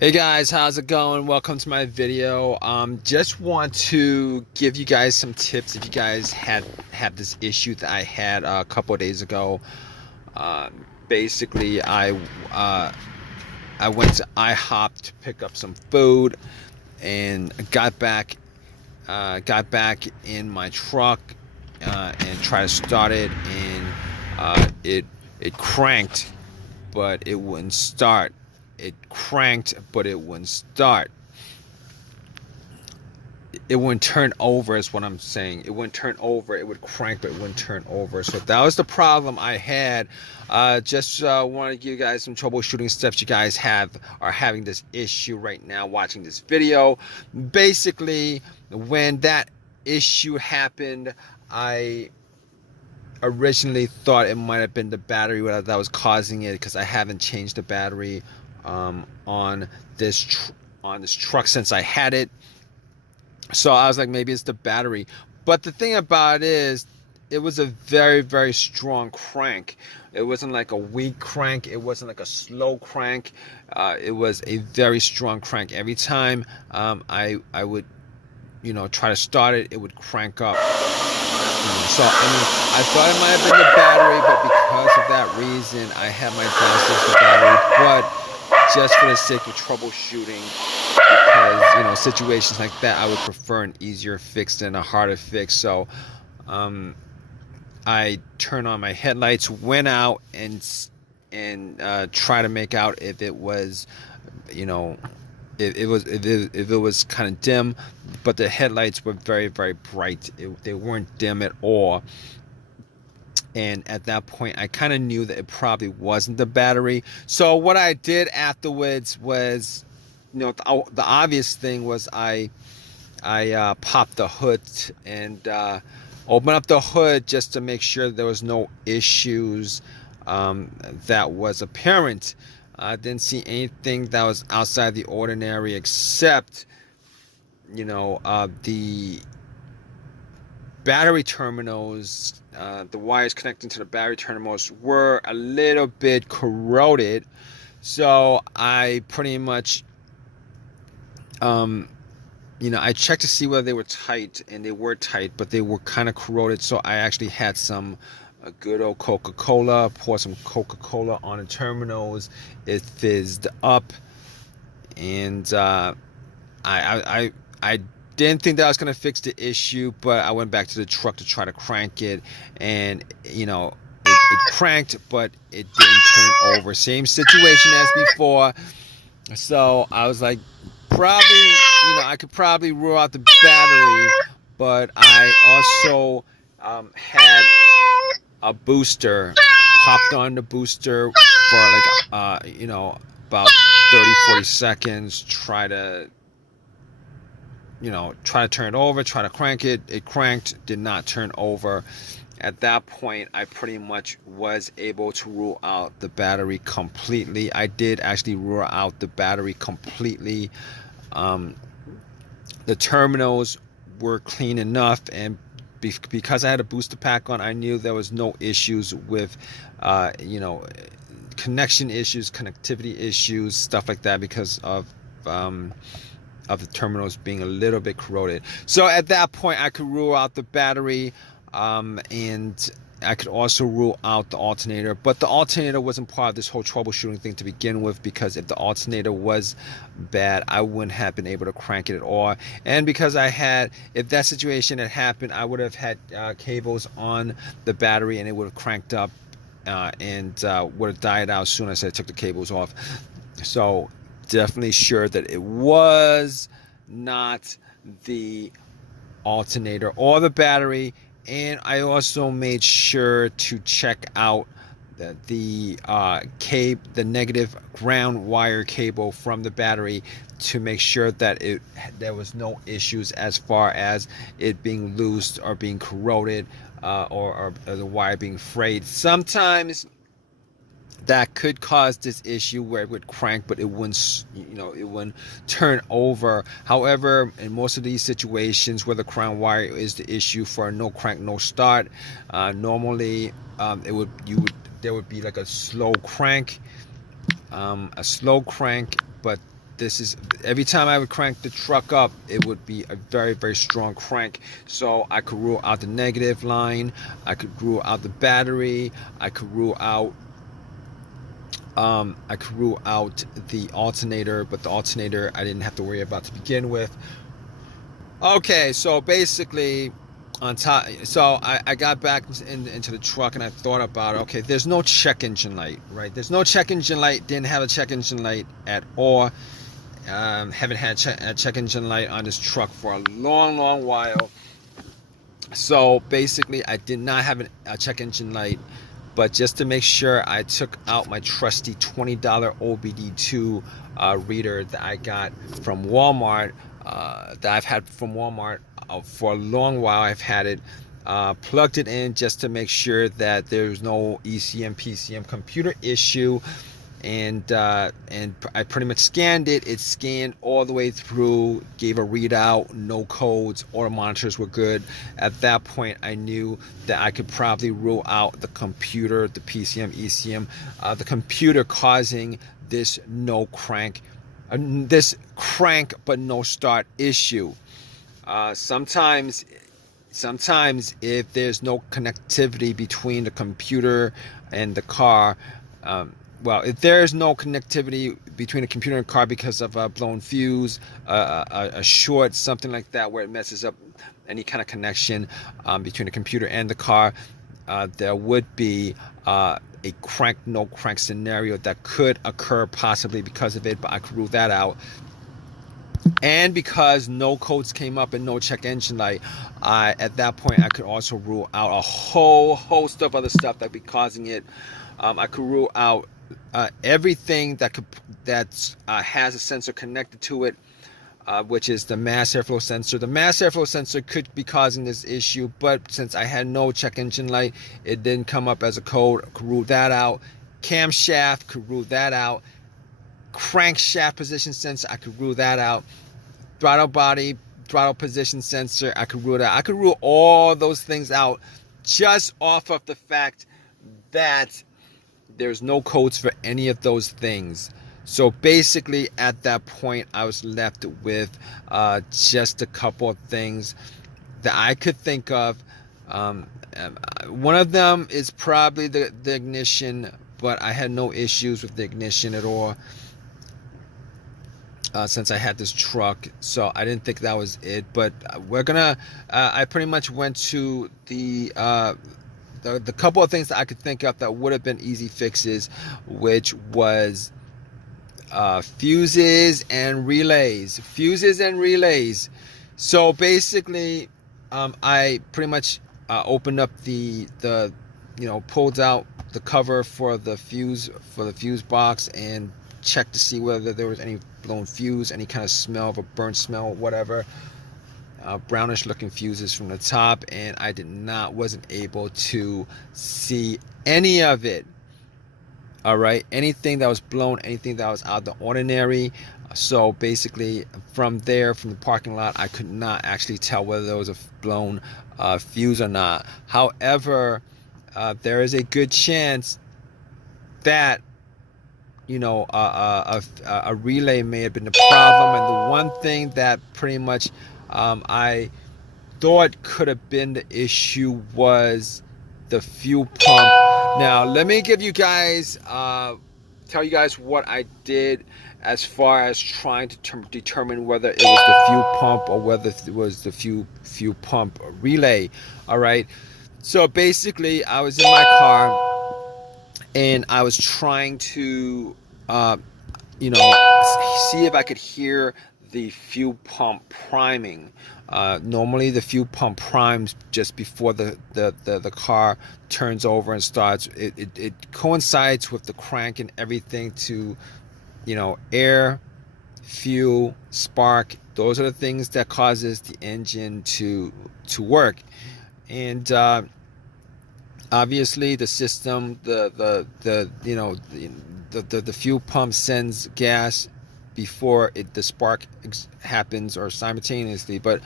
Hey guys, how's it going? Welcome to my video. Just want to give you guys some tips if you guys have this issue that I had a couple of days ago. Basically, I went to IHOP to pick up some food and got back in my truck and tried to start it, and it cranked, but it wouldn't start. It cranked, but it wouldn't start. It wouldn't turn over, is what I'm saying. It wouldn't turn over. It would crank, but it wouldn't turn over. So that was the problem I had. Just want to give you guys some troubleshooting steps. You guys are having this issue right now watching this video. Basically, when that issue happened, I originally thought it might have been the battery that was causing it, because I haven't changed the battery on this truck since I had it. So I was like, maybe it's the battery. But the thing about it is, it was a very, very strong crank. It wasn't like a weak crank. It wasn't like a slow crank. It was a very strong crank. Every time I would, try to start it, it would crank up. So I thought it might have been the battery, but because of that reason, I had my downstairs the battery. But just for the sake of troubleshooting, because situations like that, I would prefer an easier fix than a harder fix. So I turned on my headlights, went out and try to make out if it was, if it was kind of dim, but the headlights were very, very bright. They weren't dim at all. And at that point, I kind of knew that it probably wasn't the battery. So what I did afterwards was, the obvious thing was I popped the hood and opened up the hood just to make sure there was no issues that was apparent. I didn't see anything that was outside the ordinary, except the battery terminals, the wires connecting to the battery terminals were a little bit corroded. So I pretty much I checked to see whether they were tight, and they were tight, but they were kind of corroded. So I actually had some good old Coca-Cola, poured some Coca-Cola on the terminals. It fizzed up, and I didn't think that I was going to fix the issue, but I went back to the truck to try to crank it, and it cranked, but it didn't turn over. Same situation as before. So I was like, probably, I could probably rule out the battery, but I also had a booster, popped on the booster for like about 30-40 seconds, try to turn it over, try to crank it. It cranked, did not turn over. At that point, I pretty much was able to rule out the battery completely. I did actually rule out the battery completely. The terminals were clean enough, and because I had a booster pack on, I knew there was no issues with connection issues, connectivity issues, stuff like that, because of the terminals being a little bit corroded. So at that point, I could rule out the battery, and I could also rule out the alternator. But the alternator wasn't part of this whole troubleshooting thing to begin with, because if the alternator was bad, I wouldn't have been able to crank it at all. And because if that situation had happened, I would have had cables on the battery, and it would have cranked up and would have died out as soon as I took the cables off. So definitely sure that it was not the alternator or the battery. And I also made sure to check out the negative ground wire cable from the battery to make sure that there was no issues as far as it being loose or being corroded, or the wire being frayed. Sometimes that could cause this issue where it would crank, but it wouldn't turn over. However, in most of these situations where the crown wire is the issue for a no crank, no start, normally there would be like a slow crank, but this is every time I would crank the truck up, it would be a very, very strong crank. So I could rule out the negative line, I could rule out the battery, I could rule out the alternator, but the alternator I didn't have to worry about to begin with. Okay, so basically on top, so I got back into the truck and I thought about, okay, there's no check engine light, right? There's no check engine light. Didn't have a check engine light at all. Haven't had a check engine light on this truck for a long while. So basically I did not have a check engine light, but just to make sure, I took out my trusty $20 OBD2 reader that I got from Walmart, that I've had from Walmart for a long while. I've had it, plugged it in just to make sure that there's no ECM PCM computer issue, and I pretty much scanned it. It scanned all the way through, gave a readout, no codes, all the monitors were good. At that point I knew that I could probably rule out the computer, the PCM, ECM, the computer causing this this crank but no start issue. Sometimes if there's no connectivity between the computer and the car, well, if there's no connectivity between the computer and car because of a blown fuse, a short, something like that, where it messes up any kind of connection between the computer and the car, there would be a crank, no crank scenario that could occur possibly because of it, but I could rule that out. And because no codes came up and no check engine light, at that point I could also rule out a whole host of other stuff that be causing it. I could rule out everything that has a sensor connected to it, which is the mass airflow sensor. The mass airflow sensor could be causing this issue, but since I had no check engine light, it didn't come up as a code. I could rule that out. Camshaft, could rule that out. Crankshaft position sensor, I could rule that out. Throttle body, throttle position sensor, I could rule that out. I could rule all those things out just off of the fact that there's no codes for any of those things. So basically at that point I was left with just a couple of things that I could think of. One of them is probably the ignition, but I had no issues with the ignition at all since I had this truck, so I didn't think that was it. But we're gonna I pretty much went to the couple of things that I could think of that would have been easy fixes, which was fuses and relays. So basically I pretty much opened up the pulled out the cover for the fuse box and checked to see whether there was any blown fuse, any kind of smell of a burnt smell, whatever. Brownish looking fuses from the top, and I wasn't able to see any of it. All right, anything that was blown, anything that was out of the ordinary. So basically from the parking lot, I could not actually tell whether there was a blown fuse or not. However, there is a good chance that a relay may have been the problem. And the one thing that pretty much I thought could have been the issue was the fuel pump. Now let me give you guys tell you guys what I did as far as trying to determine whether it was the fuel pump or whether it was the fuel pump relay. All right, so basically I was in my car and I was trying to see if I could hear the fuel pump priming. Normally the fuel pump primes just before the car turns over and starts. It coincides with the crank and everything to air, fuel, spark. Those are the things that causes the engine to work. And obviously the system, the fuel pump sends gas before the spark happens or simultaneously. But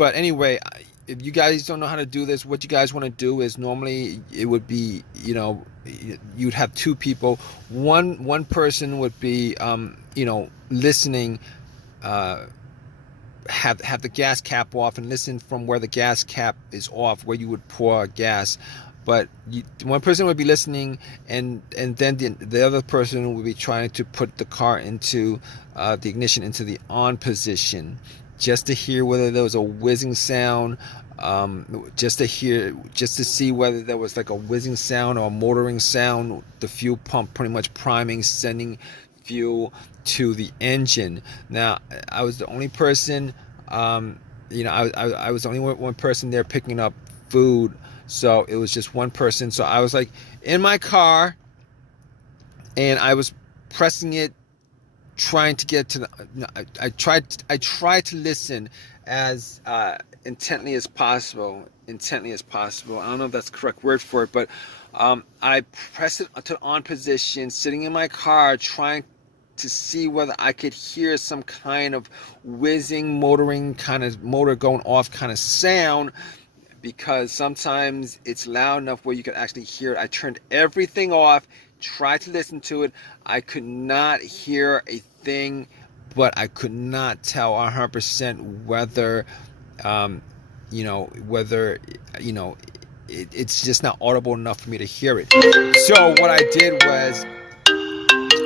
anyway, if you guys don't know how to do this, what you guys want to do is, normally it would be, you know, you'd have two people. One person would be, you know, listening, have the gas cap off and listen from where the gas cap is off, where you would pour gas. But one person would be listening, and then the other person would be trying to put the car into the ignition into the on position, just to hear whether there was a whizzing sound, just to see whether there was like a whizzing sound or a motoring sound, the fuel pump pretty much priming, sending fuel to the engine. Now, I was the only person, you know, I was the only one person there picking up food, so it was just one person. So I was like in my car, and I was pressing it, trying to get to the, I tried to listen as intently as possible. I don't know if that's the correct word for it, but I pressed it to on position, sitting in my car, trying to see whether I could hear some kind of whizzing, motoring, kind of motor going off kind of sound, because sometimes it's loud enough where you could actually hear it. I turned everything off, tried to listen to it. I could not hear a thing, but I could not tell 100% whether, you know, it's just not audible enough for me to hear it. So what I did was,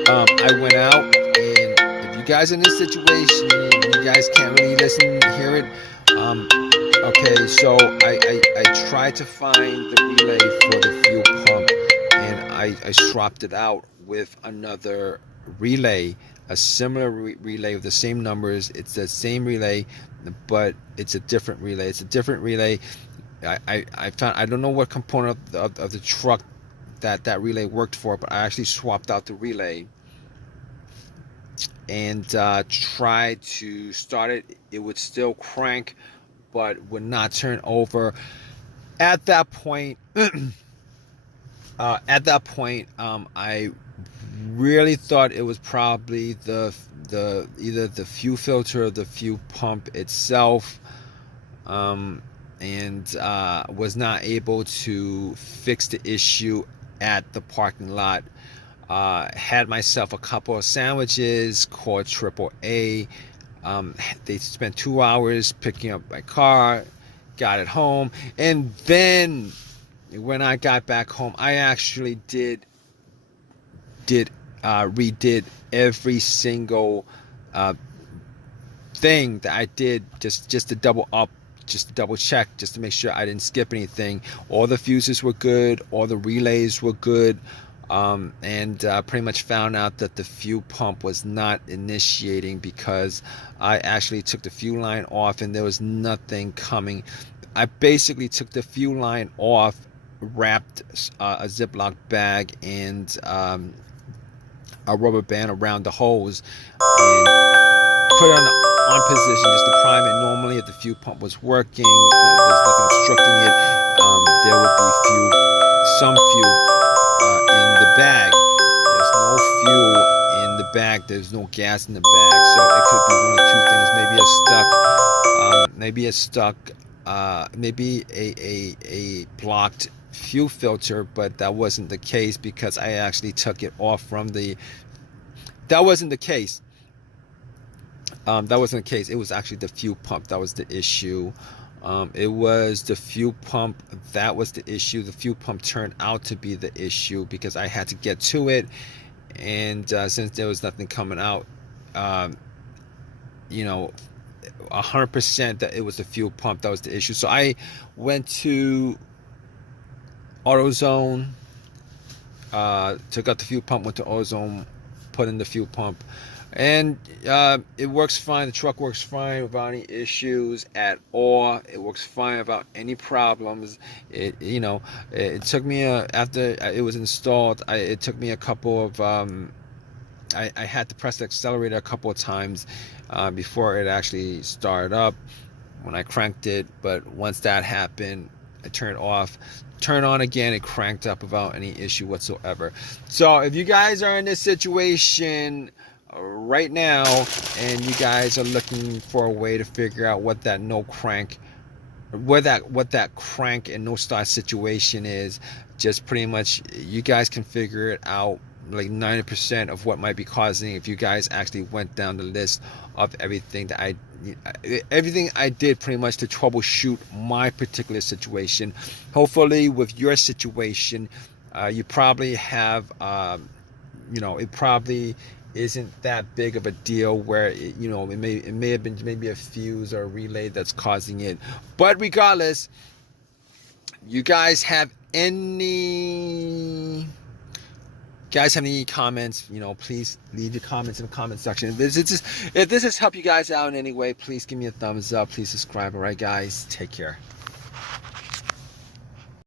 I went out, and if you guys are in this situation and you guys can't really listen, hear it, okay, so I tried to find the relay for the fuel pump, and I swapped it out with another relay, a similar relay with the same numbers. It's the same relay, but it's a different relay. I found, I don't know what component of the truck that relay worked for, but I actually swapped out the relay and tried to start it. It would still crank, but would not turn over. At that point, I really thought it was probably either the fuel filter or the fuel pump itself, and was not able to fix the issue at the parking lot. Had myself a couple of sandwiches, called AAA. They spent 2 hours picking up my car, got it home, and then when I got back home, I actually redid every single thing that I did, just to double up, just to double check, just to make sure I didn't skip anything. All the fuses were good, all the relays were good, and pretty much found out that the fuel pump was not initiating because I actually took the fuel line off and there was nothing coming. I basically took the fuel line off, wrapped a Ziploc bag and a rubber band around the hose, and put it on position just to prime it. Normally, if the fuel pump was working, there's nothing obstructing it, there would be some fuel in the bag. There's no fuel in the bag. There's no gas in the bag. So it could be one of two things. Maybe a blocked fuel filter, but that wasn't the case because I actually took it off from the. That wasn't the case. It was actually the fuel pump that was the issue. It was the fuel pump that was the issue. The fuel pump turned out to be the issue because I had to get to it, and since there was nothing coming out, 100% that it was the fuel pump that was the issue. So I went to AutoZone, took out the fuel pump, went to AutoZone, put in the fuel pump, and it works fine. The truck works fine without any issues at all. It works fine without any problems. It took me after it was installed, it took me a couple of I had to press the accelerator a couple of times before it actually started up when I cranked it. But once that happened, I turned off, turn on again, it cranked up without any issue whatsoever. So if you guys are in this situation right now and you guys are looking for a way to figure out what that no crank what that crank and no start situation is. Just pretty much you guys can figure it out, like 90% of what might be causing, if you guys actually went down the list of everything I did pretty much to troubleshoot my particular situation. Hopefully with your situation, you probably have it probably isn't that big of a deal where it may have been maybe a fuse or a relay that's causing it. But regardless, you guys have any comments, please leave your comments in the comment section. If this has helped you guys out in any way, please give me a thumbs up, please subscribe. All right guys, take care.